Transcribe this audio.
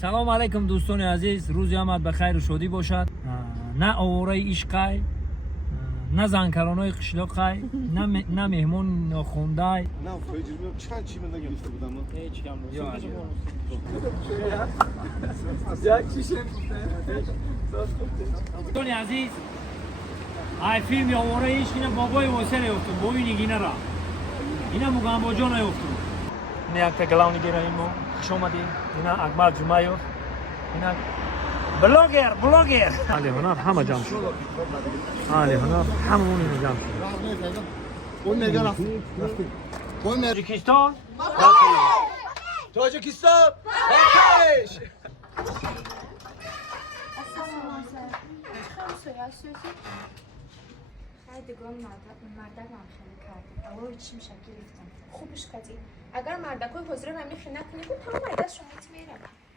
سلام علیکم دوستان عزیز، روزی آمد بخیر و شادی باشد. نه آواره عشقای، نه زنکرانای قشلاقای، نه مهمون ناخوندای. نه فکر چند چی من نگرفته بودم. هیچ کم نیست. دوستان عزیز، ای فیلم آواره عشق اینا بابای واسه نیفتم، بابی نگینه را. اینا مگم با جان نیفتم. نه یک تا گلاو نگیره ایمو، خوش آمدی. اینا اکمل جمعیو. اینا بلاگر. علی هنر همه جمع شد. علی هنر همه اون جمع شد. اون نگاه رفت. اون تاجیکستان. تاجیکستان. باکش. دیگران مردک هم خیلی کرد. اول چی میشه گرفتم. خوبش کردی. اگر مردکای حضور رو نمیخی نکنی، تو تمام مردک شما میره.